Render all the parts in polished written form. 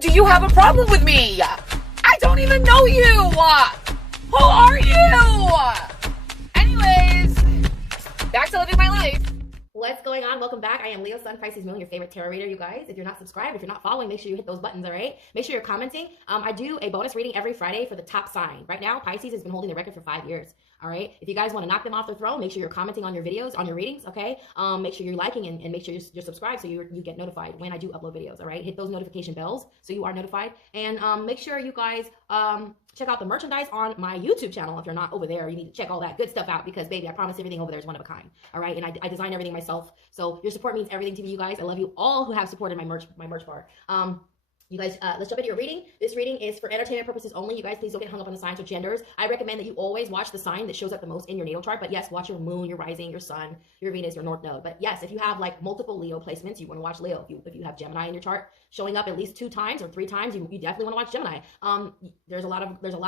do you have a problem with me? I don't even know you. Who are you? Anyways, back to living my life. What's going on? Welcome back. I am Leo, Sun, Pisces, Moon, your favorite tarot reader, you guys. If you're not subscribed, if you're not following, make sure you hit those buttons, all right? Make sure you're commenting. I do a bonus reading every Friday for the top sign. Right now, Pisces has been holding the record for 5 years, all right? If you guys want to knock them off their throne, make sure you're commenting on your videos, on your readings, okay? Make sure you're liking and make sure you're subscribed so you get notified when I do upload videos, all right? Hit those notification bells so you are notified. And make sure you guys check out the merchandise on my YouTube channel. If you're not over there, you need to check all that good stuff out because, baby, I promise everything over there is one of a kind, all right? And I design everything myself, so your support means everything to me, you guys. I love you all who have supported my merch bar. You guys, let's jump into your reading. This reading is for entertainment purposes only. You guys, please don't get hung up on the signs or genders. I recommend that you always watch the sign that shows up the most in your natal chart. But yes, watch your moon, your rising, your sun, your Venus, your north node. But yes, if you have like multiple Leo placements, you want to watch Leo. If you have Gemini in your chart showing up at least 2 times or 3 times, you definitely want to watch Gemini. There's a lot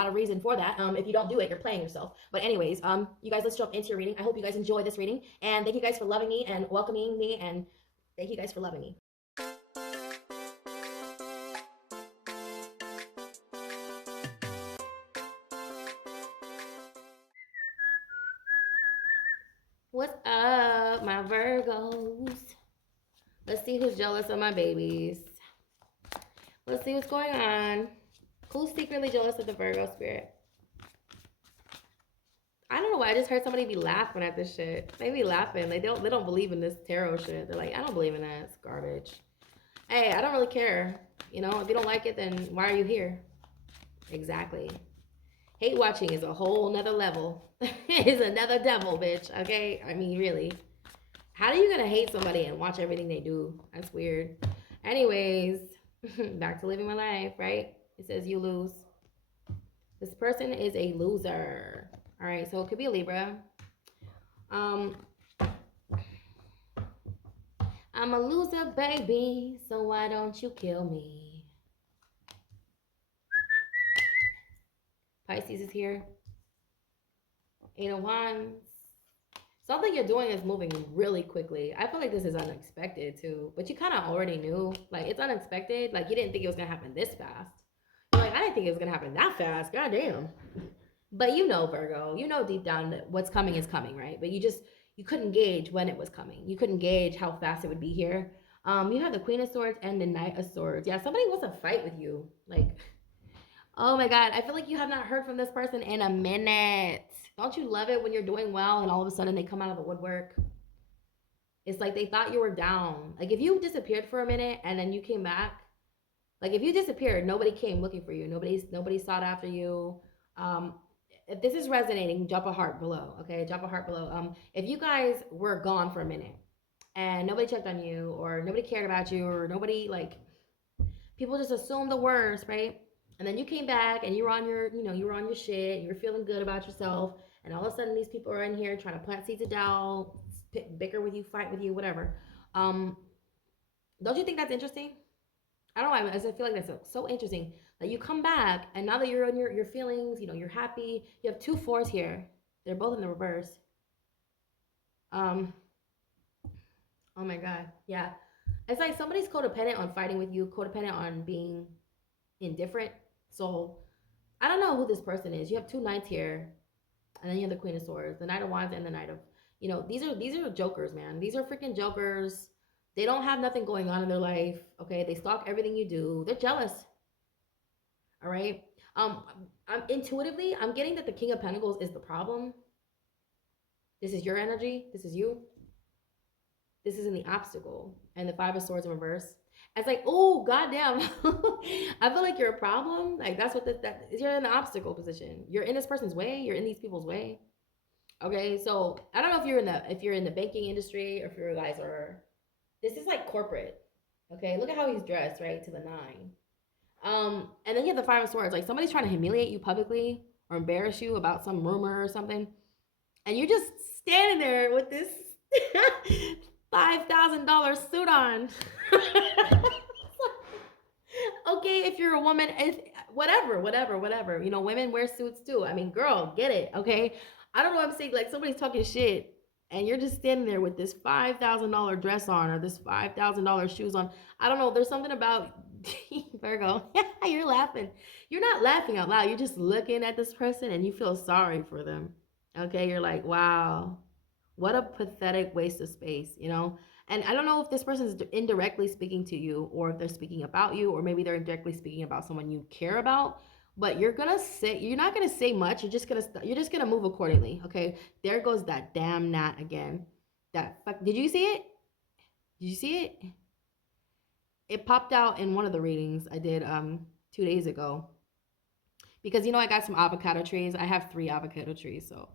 of reason for that. If you don't do it, you're playing yourself. But anyways, you guys, let's jump into your reading. I hope you guys enjoy this reading, and thank you guys for loving me and welcoming me, and thank you guys for loving me. What's up, my Virgos? Let's see who's jealous of my babies. Let's see what's going on. Who's secretly jealous of the Virgo spirit? I don't know why. I just heard somebody be laughing at this shit. They be laughing. They don't believe in this tarot shit. They're like, I don't believe in that. It's garbage. Hey, I don't really care. You know, if you don't like it, then why are you here? Exactly. Hate watching is a whole nother level. It's another devil, bitch. Okay? I mean, really. How are you gonna hate somebody and watch everything they do? That's weird. Anyways, back to living my life, right? It says you lose. This person is a loser. All right, so it could be a Libra. I'm a loser, baby, so why don't you kill me? Pisces is here. 8 of Wands. Something you're doing is moving really quickly. I feel like this is unexpected too, but you kind of already knew. Like, it's unexpected. Like, you didn't think it was gonna happen this fast. You're like, I didn't think it was gonna happen that fast. God damn. But you know, Virgo, you know deep down that what's coming is coming, right? But you couldn't gauge when it was coming. You couldn't gauge how fast it would be here. You have the Queen of Swords and the Knight of Swords. Yeah, somebody wants to fight with you. Like, oh my God, I feel like you have not heard from this person in a minute. Don't you love it when you're doing well and all of a sudden they come out of the woodwork? It's like they thought you were down. Like, if you disappeared for a minute and then you came back, like if you disappeared, nobody came looking for you. Nobody sought after you. If this is resonating, drop a heart below, okay? Drop a heart below. If you guys were gone for a minute and nobody checked on you or nobody cared about you or nobody, like, people just assumed the worst, right? And then you came back and you were on your, you were on your shit, you were feeling good about yourself, and all of a sudden these people are in here trying to plant seeds of doubt, bicker with you, fight with you, whatever. Don't you think that's interesting? I don't know, I feel like that's so interesting that you come back and now that you're on your feelings, you're happy. You have 2 4s here. They're both in the reverse. Oh my God, yeah. It's like somebody's codependent on fighting with you, codependent on being indifferent. So I don't know who this person is. You have 2 knights here, and then you have the Queen of Swords, the Knight of Wands, and the Knight of, these are jokers, man. These are freaking jokers. They don't have nothing going on in their life. Okay, they stalk everything you do. They're jealous. All right. I'm intuitively, I'm getting that the King of Pentacles is the problem. This is your energy. This is you. This is in the obstacle, and the 5 of Swords in reverse. It's like, oh, goddamn. I feel like you're a problem. Like, that's what you're in the obstacle position. You're in this person's way. You're in these people's way. Okay, so I don't know if you're in the banking industry or if you guys are. This is like corporate. Okay, look at how he's dressed, right, to the 9. And then you have the 5 of Swords. Like, somebody's trying to humiliate you publicly or embarrass you about some rumor or something, and you're just standing there with this $5,000 suit on. Okay, if you're a woman, whatever. Women wear suits too. I mean, girl, get it, okay? I don't know what I'm saying. Like, somebody's talking shit and you're just standing there with this $5,000 dress on or this $5,000 shoes on. I don't know. There's something about Virgo, you're laughing. You're not laughing out loud. You're just looking at this person and you feel sorry for them. Okay, you're like, wow, what a pathetic waste of space, you know? And I don't know if this person is indirectly speaking to you or if they're speaking about you, or maybe they're indirectly speaking about someone you care about. But you're not gonna say much. You're just gonna move accordingly. Okay, there goes that damn gnat again. That fuck. Did you see it? Did you see it? It popped out in one of the readings I did 2 days ago, because I got some avocado trees. I have 3 avocado trees, so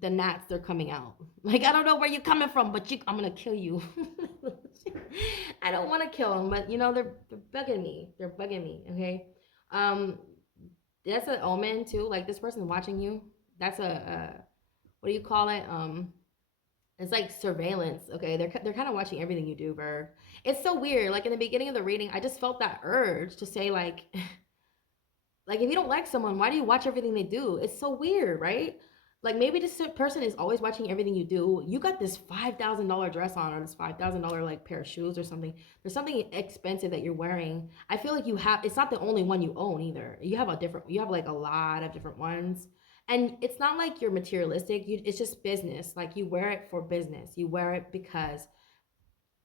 the gnats, they're coming out. Like, I don't know where you're coming from, but I'm gonna kill you. I don't want to kill them, but they're bugging me. They're bugging me. Okay, um, that's an omen too. Like, this person watching you. That's a what do you call it? It's like surveillance. Okay, they're kind of watching everything you do, Verb. It's so weird. Like, in the beginning of the reading, I just felt that urge to say, like, like, if you don't like someone, why do you watch everything they do? It's so weird, right? Like, maybe this person is always watching everything you do. You got this $5,000 dress on, or this $5,000 like pair of shoes or something. There's something expensive that you're wearing. I feel like it's not the only one you own either. You have like a lot of different ones. And it's not like you're materialistic. It's just business. Like, you wear it for business. You wear it because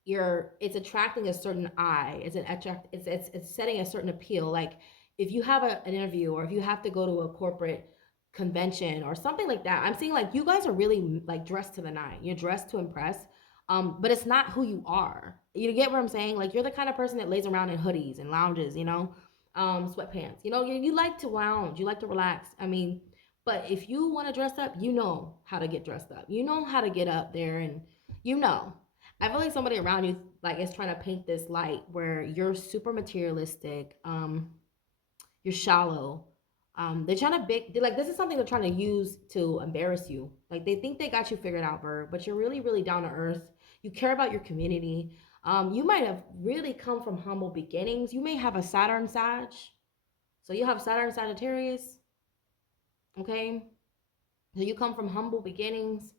it's attracting a certain eye. It's setting a certain appeal. Like, if you have an interview, or if you have to go to a corporate convention or something like that, I'm seeing like you guys are really like dressed to the nine. You're dressed to impress. But it's not who you are. You get what I'm saying? Like, you're the kind of person that lays around in hoodies and lounges, sweatpants. You like to lounge, you like to relax. I mean, but if you want to dress up, you know how to get dressed up. You know how to get up there, and I feel like somebody around you like is trying to paint this light where you're super materialistic, you're shallow. They're trying to like, this is something they're trying to use to embarrass you. Like, they think they got you figured out, Verb, but you're really, really down to earth. You care about your community. You might have really come from humble beginnings. You may have a Saturn Sag. So you have Saturn Sagittarius. Okay. So you come from humble beginnings.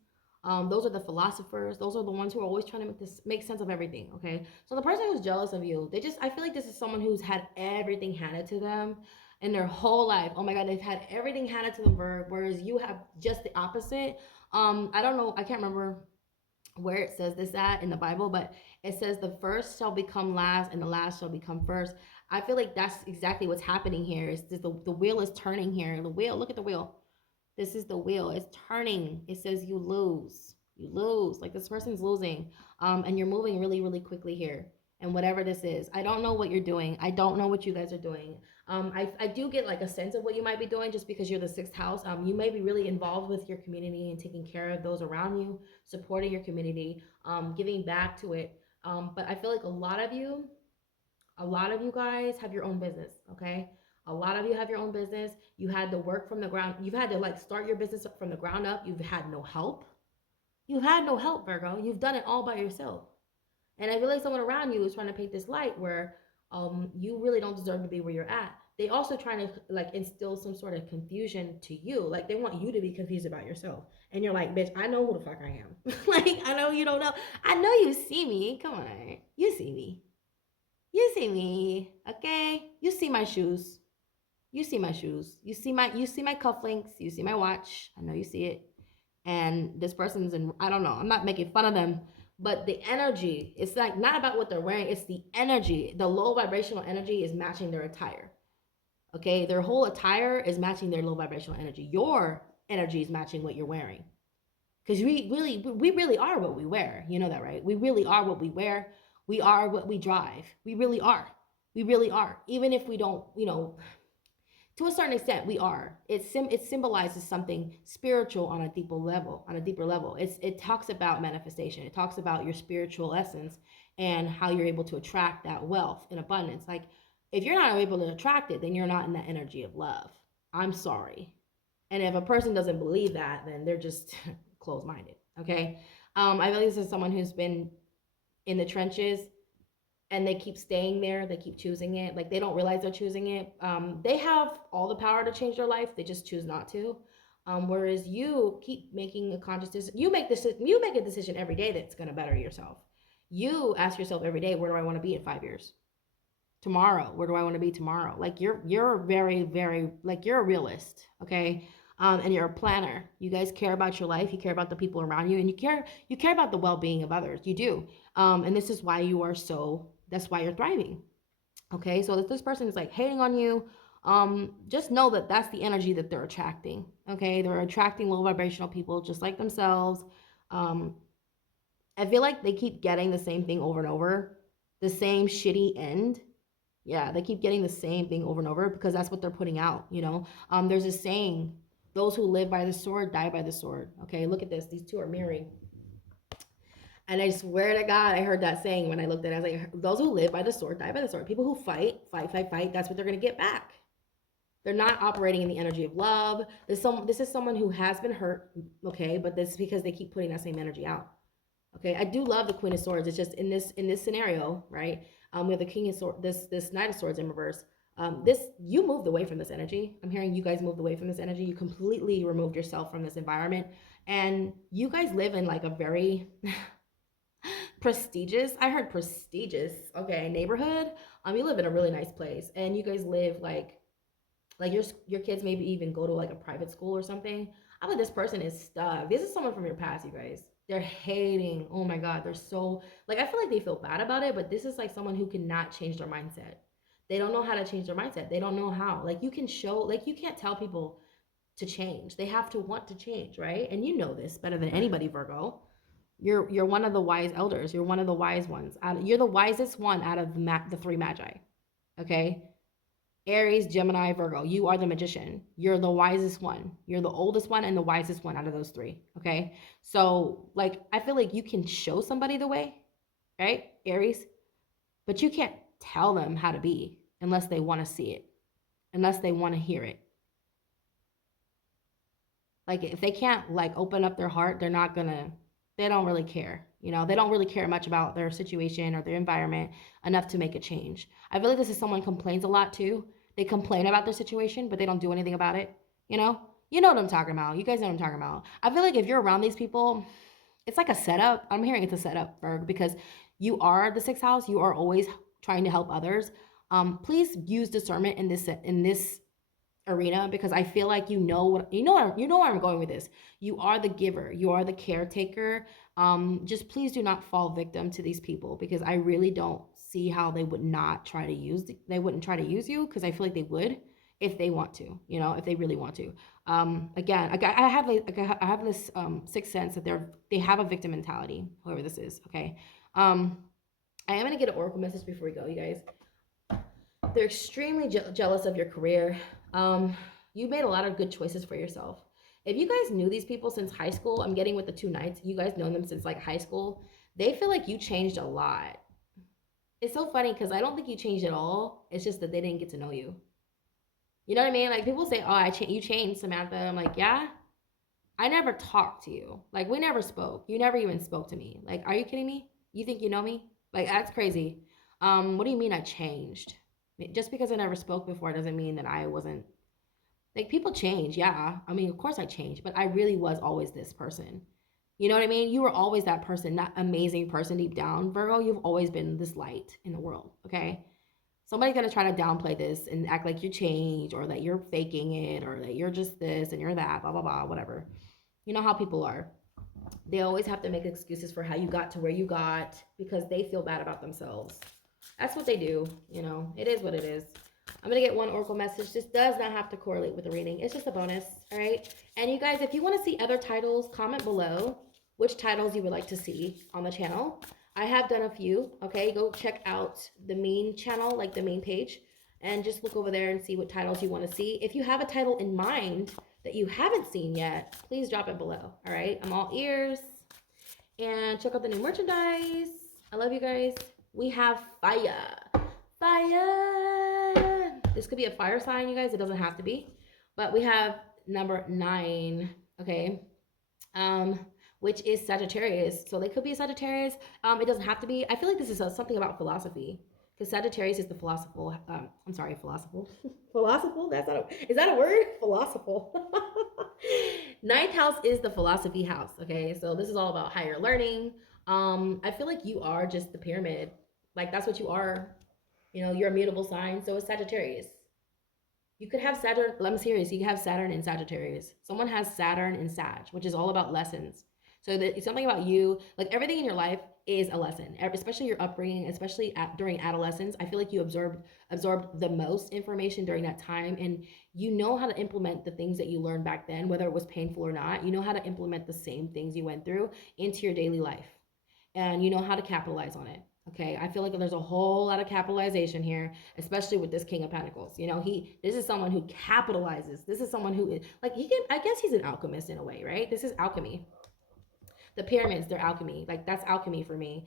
Those are the philosophers. Those are the ones who are always trying to make sense of everything. Okay. So the person who's jealous of you, I feel like this is someone who's had everything handed to them in their whole life. Oh my God, they've had everything handed to them, Verb, whereas you have just the opposite. I don't know, I can't remember where it says this at in the Bible, but it says the first shall become last and the last shall become first. I feel like that's exactly what's happening here. Is the wheel is turning here. The wheel, look at the wheel. This is the wheel. It's turning. It says you lose. You lose. Like, this person's losing. And you're moving really, really quickly here. And whatever this is, I don't know what you're doing. I don't know what you guys are doing. I do get like a sense of what you might be doing, just because you're the 6th house. You may be really involved with your community and taking care of those around you, supporting your community, giving back to it. But I feel like a lot of you guys have your own business. Okay. A lot of you have your own business. You had to work from the ground. You've had to like start your business from the ground up. You've had no help. You've had no help, Virgo. You've done it all by yourself. And I feel like someone around you is trying to paint this light where you really don't deserve to be where you're at. They also trying to like instill some sort of confusion to you. Like, they want you to be confused about yourself. And you're like, bitch, I know who the fuck I am. Like, I know you don't know. I know you see me. Come on. You see me. You see me. Okay? You see my shoes. You see my shoes. You see my cufflinks. You see my watch. I know you see it. And this person's in, I don't know. I'm not making fun of them. But the energy, it's like not about what they're wearing. It's the energy. The low vibrational energy is matching their attire. Okay? Their whole attire is matching their low vibrational energy. Your energy is matching what you're wearing. Because we really are what we wear. You know that, right? We really are what we wear. We are what we drive. We really are. We really are. Even if we don't, to a certain extent, we are. It symbolizes something spiritual on a deeper level. It talks about manifestation. It talks about your spiritual essence and how you're able to attract that wealth in abundance. Like, if you're not able to attract it, then you're not in that energy of love. I'm sorry. And if a person doesn't believe that, then they're just closed-minded. Okay. I feel like this is someone who's been in the trenches, and they keep staying there. They keep choosing it. Like, they don't realize they're choosing it. They have all the power to change their life. They just choose not to. Whereas you keep making a conscious decision. You make a decision every day that's going to better yourself. You ask yourself every day, where do I want to be in 5 years? tomorrow? Where do I want to be tomorrow? Like you're very, very, like you're a realist, okay? And you're a planner. You guys care about your life. You care about the people around you, and you care about the well-being of others. You do. And this is why you are so. That's why you're thriving. Okay, so if this person is like hating on you, just know that that's the energy that they're attracting. Okay, they're attracting low vibrational people just like themselves. I feel like they keep getting the same thing over and over, the same shitty end. Yeah, they keep getting the same thing over and over because that's what they're putting out, you know. There's a saying, those who live by the sword die by the sword. Okay, look at this. These two are mirroring. And I swear to God, I heard that saying when I looked at it. I was like, those who live by the sword die by the sword. People who fight, that's what they're going to get back. They're not operating in the energy of love. This is someone who has been hurt, okay? But this is because they keep putting that same energy out. Okay, I do love the Queen of Swords. It's just in this scenario, right? We have the King of Swords, this Knight of Swords in reverse. You moved away from this energy. I'm hearing you guys moved away from this energy. You completely removed yourself from this environment, and you guys live in like a very prestigious, I heard prestigious, okay, neighborhood. You live in a really nice place, and you guys live like your kids maybe even go to like a private school or something. I mean, this person is stuck. This is someone from your past, you guys. They're hating. Oh my God, they're so like, I feel like they feel bad about it, but this is like someone who cannot change their mindset. They don't know how to change their mindset. They don't know how. Like you can show, like you can't tell people to change. They have to want to change, right? And you know this better than anybody, Virgo. You're one of the wise elders. You're one of the wise ones. You're the wisest one out of the three magi. Okay? Aries, Gemini, Virgo. You are the magician. You're the wisest one. You're the oldest one and the wisest one out of those three. Okay? So, like, I feel like you can show somebody the way, right? Aries. But you can't tell them how to be unless they want to see it, unless they want to hear it. Like, if they can't, like, open up their heart, they're not going to, they don't really care. You know, they don't really care much about their situation or their environment enough to make a change. I feel like this is someone complains a lot too. They complain about their situation, but they don't do anything about it. You know what I'm talking about. You guys know what I'm talking about. I feel like if you're around these people, it's like a setup. I'm hearing it's a setup, Virg, because you are the sixth house. You are always trying to help others. Please use discernment in this arena, because I feel like you know where I'm going with this. You are the giver. You are the caretaker. Just please do not fall victim to these people, because I really don't see how they wouldn't try to use you, because I feel like they would if they want to, if they really want to. Again, I have this sixth sense that they have a victim mentality, whoever this is. Okay. I am going to get an oracle message before we go, you guys. They're extremely jealous of your career. You made a lot of good choices for yourself. If you guys knew these people since high school, I'm getting with the two knights, you guys know them since like high school, they feel like you changed a lot. It's so funny because I don't think you changed at all. It's just that they didn't get to know you. You know what I mean? Like people say, oh, you changed, Samantha. I'm like, yeah, I never talked to you. Like we never spoke. You never even spoke to me. Like, are you kidding me? You think you know me? Like, that's crazy. What do you mean I changed? Just because I never spoke before doesn't mean that I wasn't. Like, people change, yeah. I mean, of course I changed, but I really was always this person. You know what I mean? You were always that person, that amazing person deep down. Virgo, you've always been this light in the world, okay? Somebody's going to try to downplay this and act like you changed, or that you're faking it, or that you're just this and you're that, blah, blah, blah, whatever. You know how people are. They always have to make excuses for how you got to where you got because they feel bad about themselves. That's what they do, It is what it is. I'm going to get one oracle message. This does not have to correlate with the reading. It's just a bonus, all right? And you guys, if you want to see other titles, comment below which titles you would like to see on the channel. I have done a few, okay? Go check out the main channel, like the main page, and just look over there and see what titles you want to see. If you have a title in mind that you haven't seen yet, please drop it below, all right? I'm all ears. And check out the new merchandise. I love you guys. We have fire. Fire. This could be a fire sign, you guys. It doesn't have to be. But we have number 9, okay? Which is Sagittarius. So they could be a Sagittarius. It doesn't have to be. I feel like this is something about philosophy. Because Sagittarius is the philosophical. I'm sorry, philosophical. Philosophical? Is that a word? Philosophical. 9th house is the philosophy house, okay? So this is all about higher learning. I feel like you are just the pyramid. Like, that's what you are. You know, your immutable sign, so is Sagittarius. You could have Saturn, I'm serious, you can have Saturn in Sagittarius. Someone has Saturn in Sag, which is all about lessons. So that something about you, like everything in your life is a lesson, especially your upbringing, especially during adolescence. I feel like you absorbed the most information during that time, and you know how to implement the things that you learned back then, whether it was painful or not. You know how to implement the same things you went through into your daily life, and you know how to capitalize on it. Okay, I feel like there's a whole lot of capitalization here, especially with this King of Pentacles. You know, this is someone who capitalizes. This is someone who is like I guess he's an alchemist in a way, right? This is alchemy. The pyramids, they're alchemy. Like that's alchemy for me.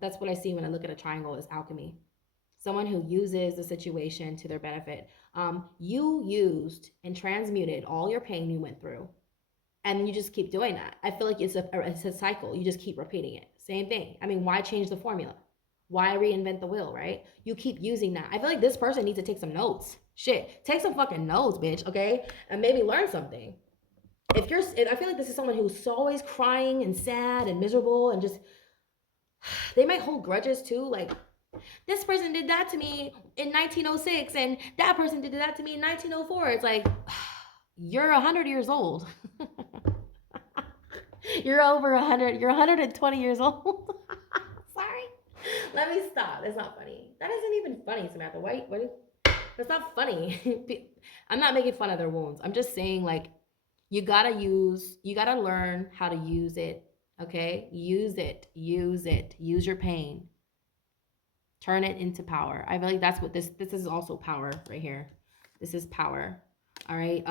That's what I see when I look at a triangle is alchemy. Someone who uses the situation to their benefit. You used and transmuted all your pain you went through, and you just keep doing that. I feel like it's a cycle. You just keep repeating it. Same thing. I mean, why change the formula? Why reinvent the wheel, right? You keep using that. I feel like this person needs to take some notes. Shit, take some fucking notes, bitch, okay? And maybe learn something. I feel like this is someone who's always crying and sad and miserable and just, they might hold grudges too. Like, this person did that to me in 1906 and that person did that to me in 1904. It's like, you're 100 years old. You're over 100. You're 120 years old. Sorry. Let me stop. That's not funny. That isn't even funny, Samantha. What? That's not funny. I'm not making fun of their wounds. I'm just saying, like, you gotta learn how to use it. Okay? Use it. Use your pain. Turn it into power. I feel like that's what this is also power right here. This is power. All right.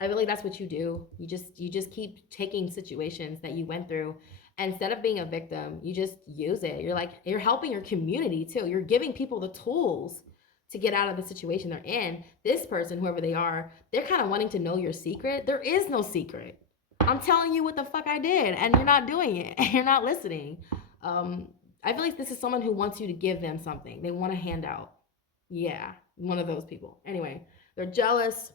I feel like that's what you do. You just keep taking situations that you went through, and instead of being a victim, you just use it. You're helping your community too. You're giving people the tools to get out of the situation they're in. This person, whoever they are, they're kind of wanting to know your secret. There is no secret. I'm telling you what the fuck I did, and you're not doing it. You're not listening. I feel like this is someone who wants you to give them something. They want a handout. Yeah, one of those people. Anyway, they're jealous.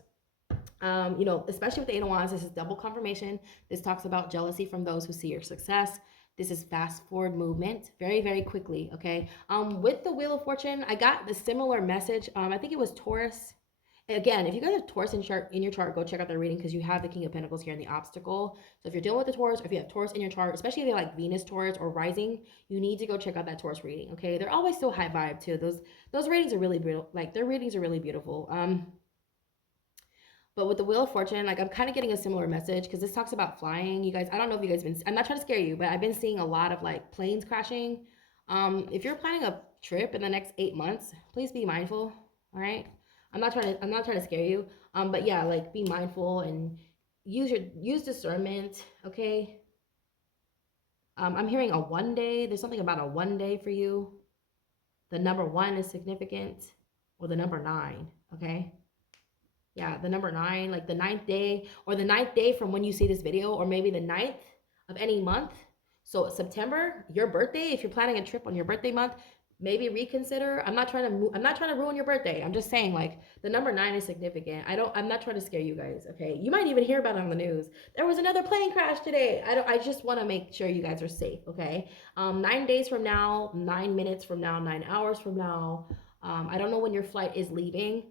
You know, especially with the Eight of Wands, this is double confirmation. This talks about jealousy from those who see your success. This is fast forward movement, very, very quickly, okay? With the Wheel of Fortune, I got the similar message. I think it was Taurus. Again, if you guys have Taurus in your chart, go check out their reading because you have the King of Pentacles here in the obstacle. So if you're dealing with the Taurus, or if you have Taurus in your chart, especially if you have like Venus Taurus or Rising, you need to go check out that Taurus reading, okay? They're always so high vibe too. Those readings are really beautiful. Like their readings are really beautiful. But with the Wheel of Fortune, like I'm kind of getting a similar message because this talks about flying. You guys, I don't know if you guys been, I'm not trying to scare you, but I've been seeing a lot of like planes crashing. If you're planning a trip in the next 8 months, please be mindful. All right. I'm not trying to scare you. But yeah, like be mindful and use discernment. Okay. I'm hearing a 1 day. There's something about a 1 day for you. The number 1 is significant, or the number 9. Okay. Yeah, the number 9, like the 9th day, or the 9th day from when you see this video, or maybe the 9th of any month. So September, your birthday, if you're planning a trip on your birthday month, maybe reconsider. I'm not trying to ruin your birthday. I'm just saying, like, the number 9 is significant. I'm not trying to scare you guys, okay? You might even hear about it on the news. There was another plane crash today. I just want to make sure you guys are safe, okay? 9 days from now, 9 minutes from now, 9 hours from now. I don't know when your flight is leaving.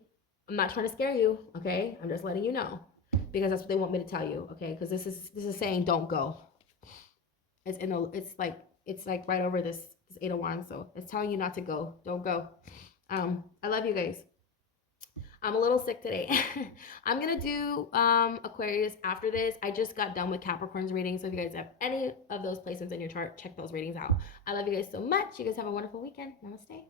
I'm not trying to scare you, okay? I'm just letting you know because that's what they want me to tell you, okay? Because this is saying don't go. It's like right over this Eight of Wands, so it's telling you not to go. Don't go. I love you guys. I'm a little sick today. I'm gonna do Aquarius after this. I just got done with Capricorn's reading, so if you guys have any of those placements in your chart, check those readings out. I love you guys so much. You guys have a wonderful weekend. Namaste.